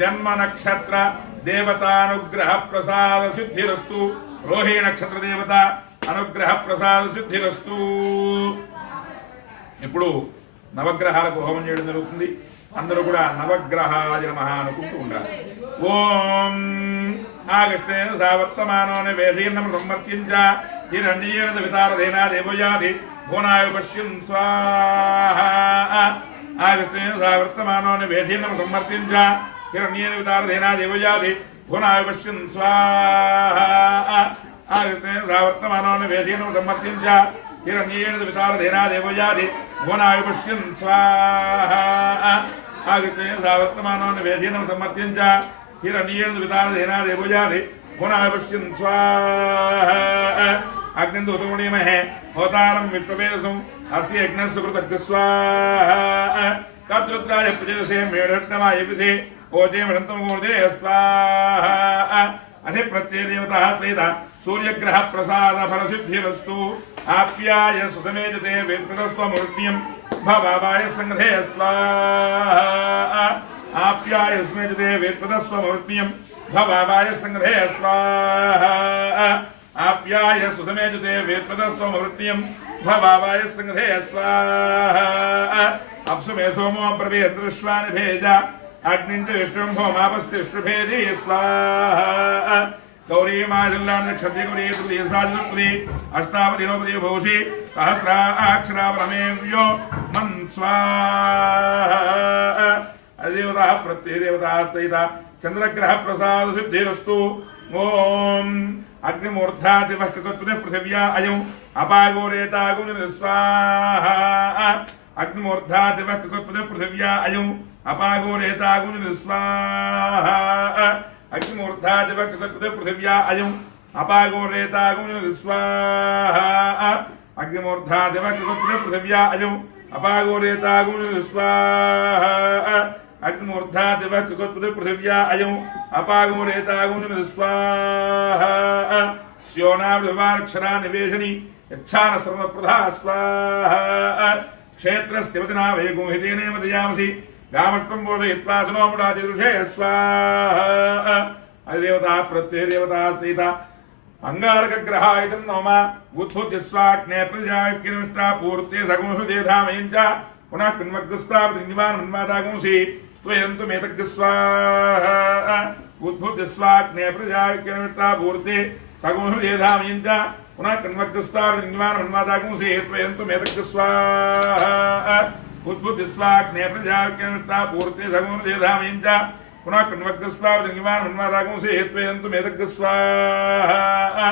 जन्म नक्षत्र देवतानुग्रह प्रसाद सिद्धिरस्तु रोहिणी नक्षत्र देवता अनुग्रह प्रसाद सिद्धिरस्तु ఇప్పుడు నవగ్రహాలకు హోమం చేయడం జరుగుతుంది అందరూ కూడా నవగ్రహాయ నమః అనుకుంటూ ఉండాలి ఓం ఆగస్టే సావర్తమానో నివేదీర్ణం బ్రహ్మత్యంచ హిరణ్యేన వితారధేనా దేవయాది భువనాయ పశ్యన్ స్వాహా ఆగస్టే సావర్తమానో నివేదీర్ణం బ్రహ్మత్యంచ హిరణ్యేన వితారధేనా దేవయాది భువనాయ పశ్యన్ స్వాహా ఆగస్టే సావర్తమానో నివేదీర్ణం బ్రహ్మత్యంచ हिरण्येन वितारधेना देवयादि भुवनाय पश्यन् स्वाहा आगतेन सावर्तमानो निवेदेन समर्थ्यं च हिरण्येन वितारधेना देवयादि भुवनाय पश्यन् स्वाहा अग्निं दूतमुणीमहे होतारं विप्रवेशम् अस्य यज्ञस्य कृतज्ञ स्वाहा तत्रुत्राय प्रजसे मेढट्टमाय विधे ओजे मृन्तमूर्धे स्वाहा अधिप्रत्यय देवताः त्रेता सूर्यग्रह प्रसाद फलसिद्धिरस्तु आप्याय सुतमेजते वेत्तस्त्वमूर्तिं भवाय संग्रहे स्वाहा आप्याय स्मेजते वेत्तस्त्वमूर्तिं भवाय संग्रहे स्वाहा आप्याय सुतमेजते वेत्तस्त्वमूर्तिं भवाय संग्रहे स्वाहा अप्सुमे सोमो प्रवेद्रश्वानि भेजा अग्निंच विष्णुं होमापस्तिष्ठभेदे स्वाहा गौरी माजल्लान क्षति गौरी तुली साजुत्री अष्टावधि नवधि भूषि सहस्राक्षरा प्रमेव्यो मन स्वाहा देवता प्रत्यय देवता सहिता चंद्रग्रह प्रसाद सिद्धिरस्तु ओम अग्निमूर्धा दिवस्तुते पृथिव्या अयं अपागोरेतागुण स्वाहा अग्निमूर्धा दिवस्तुते पृथिव्या अयं अपागोरेतागुण स्वाहा अग्निमूर्धा दिवस्तुते पृथिव्या अयं अपागोरेतागुण स्वाहा अग्निमूर्धा दिवस्तुते पृथिव्या अयं अपागोरेतागुण स्वाहा अग्निमूर्धा दिवस्तुते पृथिव्या अयं अपागोरेतागुण स्वाहा स्योनाभ्यवाक्षरा निवेशनी यच्छान सर्वप्रधा स्वाहा क्षेत्रस्यवतना वेगुहितेने मदयामसि गामष्टं बोधयित्वा सुनोमुडाचिरुषे स्वाहा अधिदेवता प्रत्यय देवता सीता अंगारक ग्रहायतं नोम उत्थुत्य स्वाग्ने प्रजाकिनिष्ठा पूर्ते सगुंसु देधामयञ्च पुनः कृन्मग्गस्ता प्रतिनिवान मन्मादागुंसि त्वयन्तु मेतग्ग स्वाहा उत्थुत्य स्वाग्ने प्रजाकिनिष्ठा पूर्ते सगुंसु देधामयञ्च पुनः कृन्मग्गस्ता प्रतिनिवान मन्मादागुंसि त्वयन्तु मेतग्ग स्वाहा उत्थुत्य स्वाग्ने प्रजाकिनिष्ठा पूर्ते सगुंसु देधामयञ्च पुनः कृन्मग्गस्वा प्रतिनिवान मन्मादागुंसि त्वयन्तु मेतग्ग स्वाहा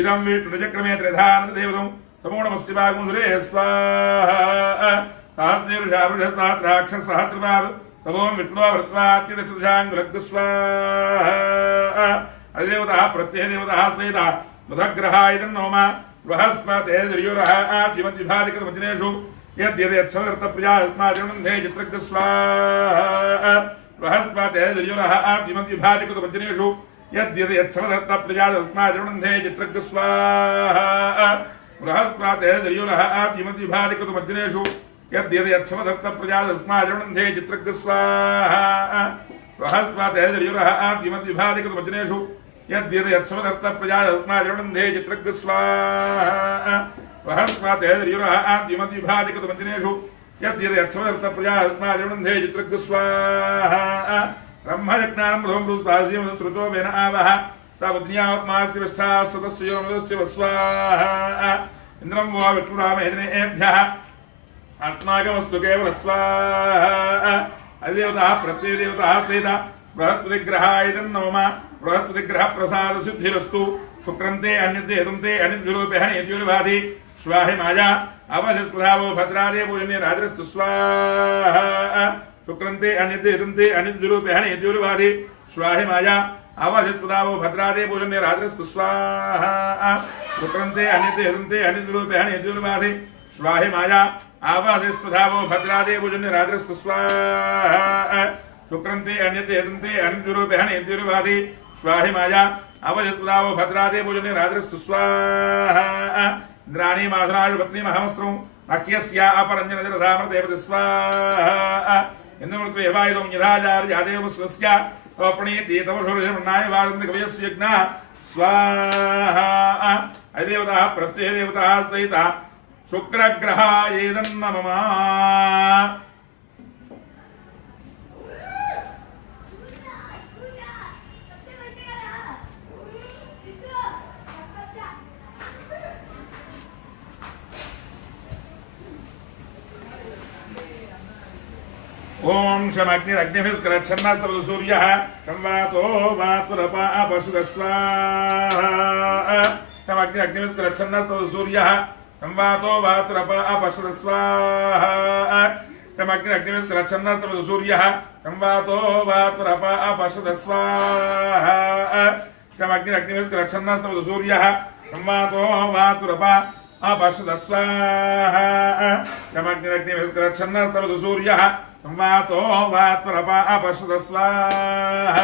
इदं विष्णुचक्रमे त्रिधान देवतं समूढमस्यवागुंसुरे स्वाहा सहस्रेषावृषसहस्राक्षः सहस्रपाद तमों विष्णुवा वृत्वात्यतिष्ठाङ्गुलग्ग स्वाहा अधिदेवतः प्रत्यय देवतः सहिता बुधग्रहायतं नोम बृहस्पते द्वियोरः आद्यमद्विभादिकृतवचनेषु यद्यदेच्छमदर्थप्रियास्मादिनन्धे चित्रग्ग स्वाहा बृहस्पते द्वियोरः आद्यमद्विभादिकृतवचनेषु यद्यदेच्छमदर्थप्रियास्मादिनन्धे चित्रग्ग स्वाहा बृहस्पते द्वियोरः आद्यमद्विभादिकृतवचनेषु यद्यदेच्छमदर्थप्रियास्मादिनन्धे चित्रग्ग स्वाहा बृहस्पते द्वियोरः आद्यमद्विभादिकृतवचनेषु यद्यदेच्छमदर्थप्रियास्मादिनन्धे चित्रग्ग स्वाहा बृहस्पते द्वियोरः आद्यमद्विभादिकृतवचनेषु यद्यदेच्छमदर्थप्रियास्मादिनन्धे चित्रग्ग स्वाहा ब्रह्मयज्ञानं ब्रह्मृतास्यं श्रुतो वेन आवः सावज्ञात्मास्य विष्ठा सदस्य योमदस्य स्वाहा इन्द्रं वो विष्णुरामहेदनेभ्यः अस्माकमस्तु केवल स्वाहा अधिदेवतः प्रत्यय देवतः सहिता बृहस्पतिग्रहायतं नमः बृहस्पतिग्रह प्रसाद सिद्धिरस्तु शुक्रन्ते अन्यते हेतुन्ते अनिद्विरूपे हनिद्विरुभाधि स्वाहे माया अवधिस्पृधावो भद्रादे पूजने राजरस्तु स्वाहा शुक्रन्ते अन्यते हेतुन्ते अनिद्विरूपे हनिद्विरुभाधि स्वाहे माया अवधिस्पृधावो भद्रादे पूजने राजरस्तु स्वाहा शुक्रन्ते अन्यते हेतुन्ते अनिद्विरूपे हनिद्विरुभाधि स्वाहे माया आवादिस्पृधावो भद्रादे पूजने राजरस्तु स्वाहा शुक्रन्ते अन्यते हेतुन्ते अनिद्विरूपे हनिद्विरुभाधि स्वाहे माया अवधिस्पृधावो भद्रादे पूजने राजरस्तु स्वाहा इंद्राणी माधुराज पत्नी महामस्त्रं अक्यस्या अपरञ्जनजलधामृते स्वाहा इंद्रमृत्वे वायुं यथाचार्यादेव स्वस्या अपणीति तमशोरनाय वादन्ति कवयस्य यज्ञः स्वाहा अधिदेवतः प्रत्यय देवतः सहिता शुक्रग्रहायेदं नमः ओम शमग्निरग्निभिस्करच्छन्नस्तव सूर्यः संवातो वातुरपा अपशुरस्वाहा शमग्निरग्निभिस्करच्छन्नस्तव सूर्यः संवातो वातुरपा अपशुरस्वाहा शमग्निरग्निभिस्करच्छन्नस्तव सूर्यः संवातो वातुरपा अपशुरस्वाहा शमग्निरग्निभिस्करच्छन्नस्तव सूर्यः संवातो वातुरपा अपशुरस्वाहा शमग्निरग्निभिस्करच्छन्नस्तव सूर्यः संवातो वातुरपा अपशुरस्वाहा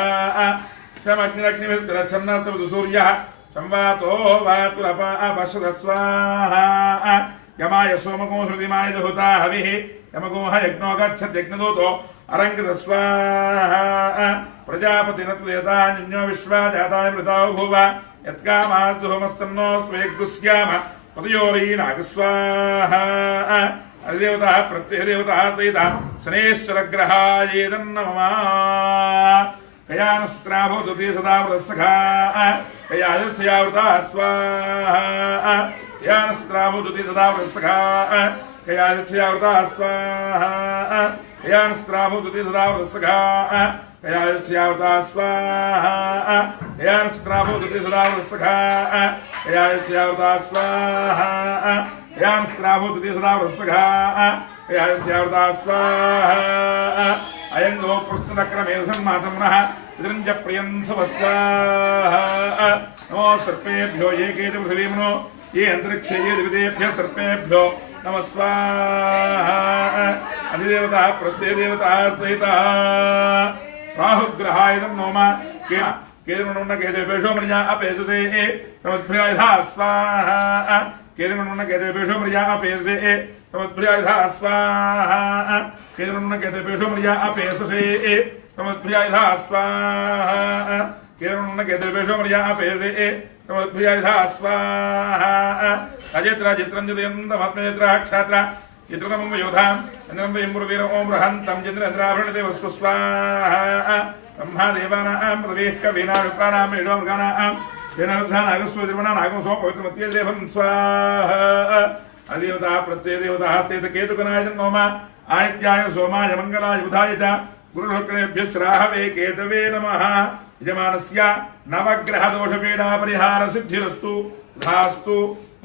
शमग्निरग्निभिस्करच्छन्नस्तव सूर्यः संवातो वातुलपश्यत स्वाहा यमाय सोमको श्रुतिमाय दुहुता हविः यमगोह यज्ञो गच्छत् यज्ञदूतो अरङ्कृत स्वाहा प्रजापतिरत्वेतान्यो विश्वा जातानि मृताो भूव यत्कामाद्युहमस्तन्नो त्वयग्दुस्याम पतयोरीनाग स्वाहा अधिदेवतः प्रत्ययदेवतः त्वयिता शनेश्वरग्रहायेदन्नमः कयानस्त्राभूतुते सदा वृत्सखा कयायुष्ठयावृतः स्वाहा कयानस्त्राभूतुते सदा वृत्सखा कयायुष्ठयावृतः स्वाहा कयानस्त्राभूतुते सदा वृत्सखा कयायुष्ठयावृतः स्वाहा कयानस्त्राभूतुते सदा वृत्सखा कयायुष्ठयावृतः स्वाहा कयानस्त्राभूतुते सदा वृत्सखा कयायुष्ठयावृतः स्वाहा अयंगो प्रस्तुतक्रमेधन्मातम्नः पितृञ्च प्रियं स्वाहा नमो सर्पेभ्यो ये के च पृथिवीमनो ये अन्तरिक्षे ये दिविदेभ्यः सर्पेभ्यो नमः स्वाहा अधिदेवतः प्रत्ययदेवतः त्वयितः राहुग्रहायदं नोम केतुमनुन्न केतुपेषो मर्या अपेतुते नमस्भ्यायधा स्वाहा केतुमनुन्न केतुपेषो मर्या अपेतुते नमस्भ्यायधा स्वाहा केतुमनुन्न केतुपेषो मर्या अपेतुते नमस्भ्यायधा स्वाहा केतुमनुन्न केतुपेषो मर्या अपेतुते नमस्भ्यायधा स्वाहा अजेत्र चित्रञ्जयन्तमत्मनेत्र क्षात्र चित्रतमं योधाम् चन्द्रं ओं बृहन्तं चन्द्रचन्द्राभरणदेवस्तु स्वाहा ब्रह्मादेवानां प्रवेश कवीनां विप्राणां मेढोमृगाणां येनागस्वतिर्वणानागं सोम पवित्रमत्यदेवं स्वाहा अधिदेवता प्रत्ययदेवता केतुकनाय नोम आदित्याय सोमाय मङ्गलाय बुधाय च गुरुशुक्रेभ्यश्च राहवे केतवे नमः यजमानस्य नवग्रहदोषपीडापरिहारसिद्धिरस्तु धास्तु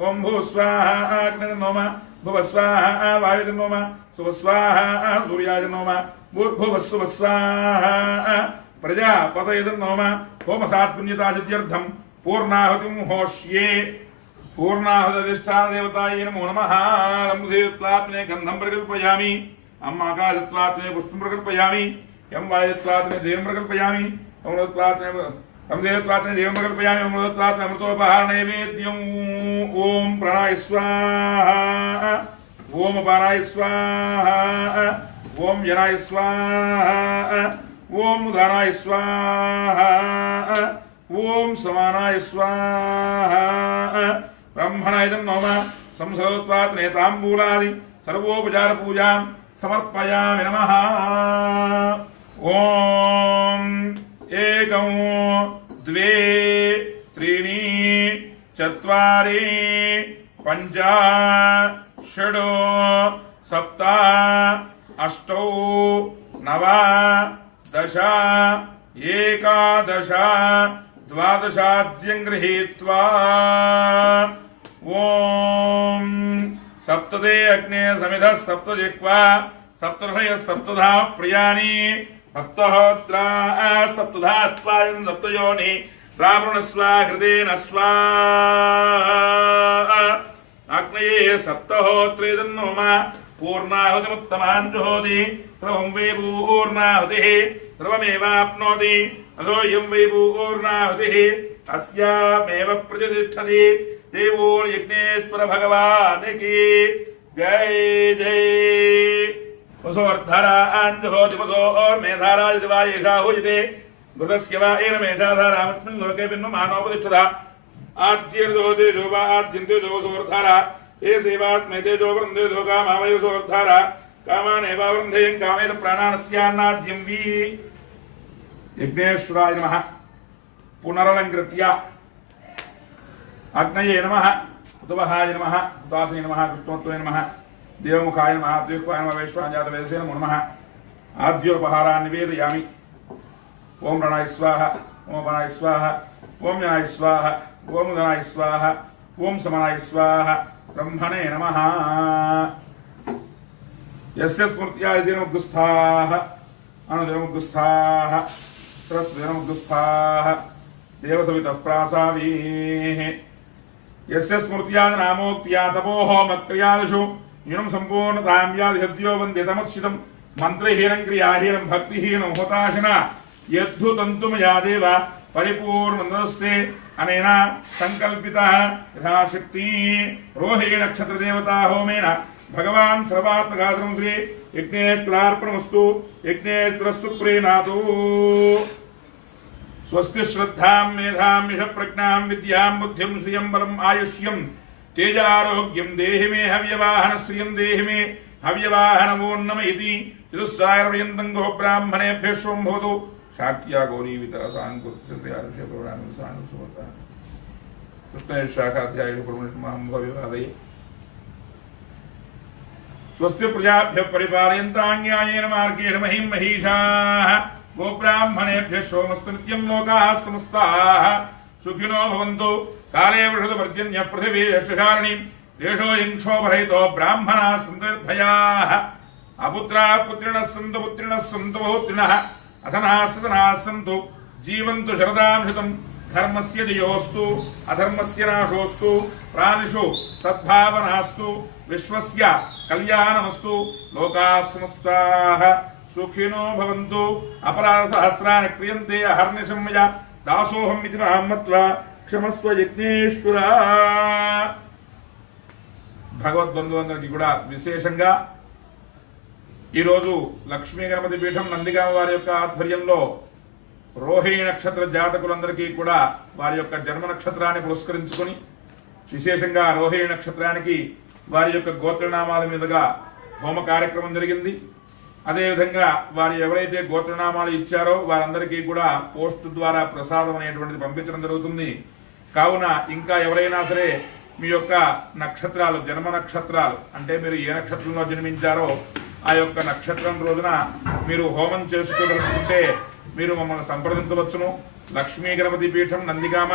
ओं भू स्वाहा अग्निर्नोम भुव स्वाहा वायुर्नोम सुव स्वाहा सूर्याय नोम भूर्भुवस्सुव स्वाहा प्रजापतयर्नोम होमसात्पुण्यतासिद्ध्यर्थं पूर्णाहुतिं होष्ये पूर्णाहुतिष्ठादेवतायै नमो नमः रंसेत्वात्मने गन्धं प्रकल्पयामि अम् आकाशत्वात्मने पुष्पं प्रकल्पयामि यं वायुत्वात्मने देवं प्रकल्पयामि देवं प्रकल्पयामि अमृतत्वात्मने अमृतोपहारनैवेद्यम् ॐ प्राणाय स्वाहा ॐ अपानाय स्वाहा ॐ जनाय स्वाहा ॐ उदानाय स्वाहा ॐ समानाय स्वाहा ब्रह्मणाय नमः संसर्गत्वात्मने ताम्बूलादि सर्वोपचार पूजां समर्पयामि नमः ॐ एकं द्वे त्रीणि चत्वारि पञ्च षड् सप्त अष्टौ नव दश एकादश द्वादशाद्यं गृहीत्वा ॐ सप्तदे अग्ने समिधः सप्तजिह्वा सप्तर्षयः सप्तधा प्रियाणि सप्तहोत्रा सप्तधा त्वायं सप्तयोनि रावणस्वा हृदेन स्वाहा अग्नये सप्तहोत्रेदन्नोम पूर्णाहुतिमुत्तमां जुहोति सर्वं वै पूर्णाहुतिः सर्वमेवाप्नोति अधोऽयं वै पूर्णाहुतिः अस्यामेव प्रतिष्ठति देवो यज्ञेश्वर भगवान् की जय जय वसोर्धरा अंजहोति वसो और मेधारा दिवा येषा हुजते घृतस्य वा एन मेधाधारामस्मिन् लोके भिन्नो मानोपतिष्ठता आद्यर्दोदे जोवा आद्यन्ते जोवसोर्धरा ये सेवात्मेते जो वृन्दे जो कामावयोसोर्धरा कामानेवा वृन्धेयं कामेन प्राणानस्यान्नाद्यं वी यज्ञेश्वराय नमः पुनरलङ्कृत्य अग्नये नमः उतवहाय नमः उदासने नमः कृष्णोत्तमे नमः देवमुखाय नमः द्विपाय नमः वैश्वानजातवेदसे नमो नमः आद्योपहारान् निवेदयामि ओम रणाय स्वाहा ओम अपानाय स्वाहा ओम जनाय स्वाहा ओम उदनाय स्वाहा ओम समानाय स्वाहा ब्रह्मणे नमः यस्य स्मृत्या दिनमुद्गुस्थाः अनुदिनमुद्गुस्थाः सरस्वदिनमुद्गुस्थाः देवसवितः प्रासावीः यस्य स्मृत्या नामोक्त्या तपोः मत्क्रियादिषु न्यूनं सम्पूर्णतां यादिहद्यो वन्दे तमुत्सितं मन्त्रहीनं क्रियाहीनं भक्तिहीनं होताशना यद्धुतन्तु मया देव परिपूर्णमस्तु अनेन संकल्पितः यथाशक्ति रोहिणी नक्षत्र देवता होमेन भगवान् सर्वात्मघातरं श्री यज्ञेश्वरार्पणमस्तु यज्ञेश्वरस्तु प्रीणातु स्वस्ति श्रद्धां मेधां यशप्रज्ञां विद्यां बुद्धिं श्रियं बलम् आयुष्यं तेजारोग्यं देहि मे हव्यवाहन श्रियं देहि मे हव्यवाहन वो नमः इति चतुस्सायपर्यन्तं गो ब्राह्मणेभ्यः स्वं भवतु शाक्या गौरी वितरसाङ्कुत्रियानुषेपौराणुसानुसुवर्ता कृष्णशाखाध्यायः स्वस्ति प्रजाभ्यः परिपालयन्तां न्यायेन मार्गेण महीं महिषाः गोब्राह्मणेभ्यः सोमस्तु नित्यं लोकाः समस्ताः सुखिनो भवन्तु काले वृषद पर्जन्यः पृथिवी यशशालिनी देशोऽयं क्षोभरहितो ब्राह्मणाः सन्तु निर्भयाः अपुत्राः पुत्रिणः सन्तु बहुत्रिणः अधनाः सदनाः सन्तु जीवन्तु शरदां शतं धर्मस्य जयोस्तु अधर्मस्य नाशोस्तु प्राणिषु सद्भावनास्तु विश्वस्य कल्याणमस्तु लोकाः समस्ताः सुखिनो भवन्तु अपराधसहस्राणि क्रियन्ते अहर्निशं मया दासोऽहम् इति मां मत्वा क्षमस्व यज्ञेश्वर భగవద్బంధువులందరికీ కూడా విశేషంగా ఈరోజు లక్ష్మీ గణపతి పీఠం నందిగామ వారి యొక్క ఆధ్వర్యంలో రోహిణి నక్షత్ర జాతకులందరికీ కూడా వారి యొక్క జన్మ నక్షత్రాన్ని పురస్కరించుకొని విశేషంగా రోహిణి నక్షత్రానికి వారి యొక్క గోత్రనామాల మీదుగా హోమ కార్యక్రమం జరిగింది. అదేవిధంగా వారు ఎవరైతే గోత్రనామాలు ఇచ్చారో వారందరికీ కూడా పోస్ట్ ద్వారా ప్రసాదం అనేటువంటిది పంపించడం జరుగుతుంది. కావున ఇంకా ఎవరైనా సరే మీ యొక్క నక్షత్రాలు జన్మ నక్షత్రాలు అంటే మీరు ఏ నక్షత్రంలో జన్మించారో ఆ యొక్క నక్షత్రం రోజున మీరు హోమం చేసుకోదలుచుకుంటే మీరు మమ్మల్ని సంప్రదించవచ్చును. లక్ష్మీ గణపతి పీఠం నందిగామ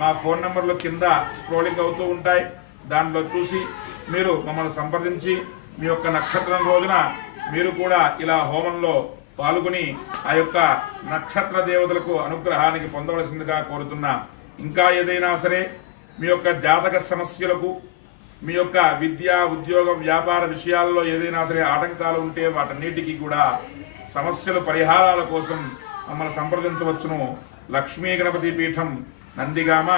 మా ఫోన్ నంబర్లు కింద స్క్రోలింగ్ అవుతూ ఉంటాయి. దాంట్లో చూసి మీరు మమ్మల్ని సంప్రదించి మీ యొక్క నక్షత్రం రోజున మీరు కూడా ఇలా హోమంలో పాల్గొని ఆ యొక్క నక్షత్ర దేవతలకు అనుగ్రహానికి పొందవలసిందిగా కోరుతున్నా. ఇంకా ఏదైనా సరే మీ యొక్క జాతక సమస్యలకు మీ యొక్క విద్య ఉద్యోగ వ్యాపార విషయాల్లో ఏదైనా సరే ఆటంకాలు ఉంటే వాటన్నిటికీ కూడా సమస్యల పరిహారాల కోసం మమ్మల్ని సంప్రదించవచ్చును. లక్ష్మీ గణపతి పీఠం నందిగామ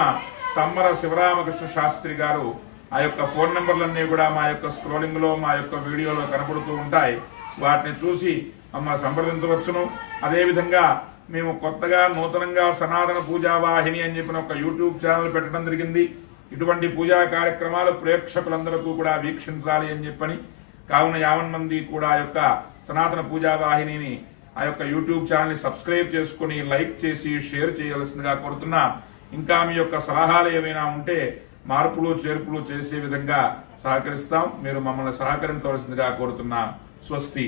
తమ్మర శివరామకృష్ణ శాస్త్రి గారు ఆ యొక్క ఫోన్ నెంబర్లన్నీ కూడా మా యొక్క స్క్రోలింగ్ లో మా యొక్క వీడియోలో కనబడుతూ ఉంటాయి. వాటిని చూసి మమ్మల్ని సంప్రదించవచ్చును. అదేవిధంగా మేము కొత్తగా నూతనంగా సనాతన పూజా వాహిని అని చెప్పిన ఒక యూట్యూబ్ ఛానల్ పెట్టడం జరిగింది. ఇటువంటి పూజా కార్యక్రమాలు ప్రేక్షకులందరూ కూడా వీక్షించాలి అని చెప్పని కావున 50 మంది కూడా ఆ యొక్క సనాతన పూజా వాహినిని ఆ యొక్క యూట్యూబ్ ఛానల్ ని సబ్స్క్రైబ్ చేసుకుని లైక్ చేసి షేర్ చేయాల్సిందిగా కోరుతున్నా. ఇంకా మీ యొక్క సలహాలు ఏమైనా ఉంటే మార్పులు చేర్పులు చేసే విధంగా సహకరిస్తాం. మీరు మమ్మల్ని సహకరించవలసిందిగా కోరుతున్నా. స్వస్తి.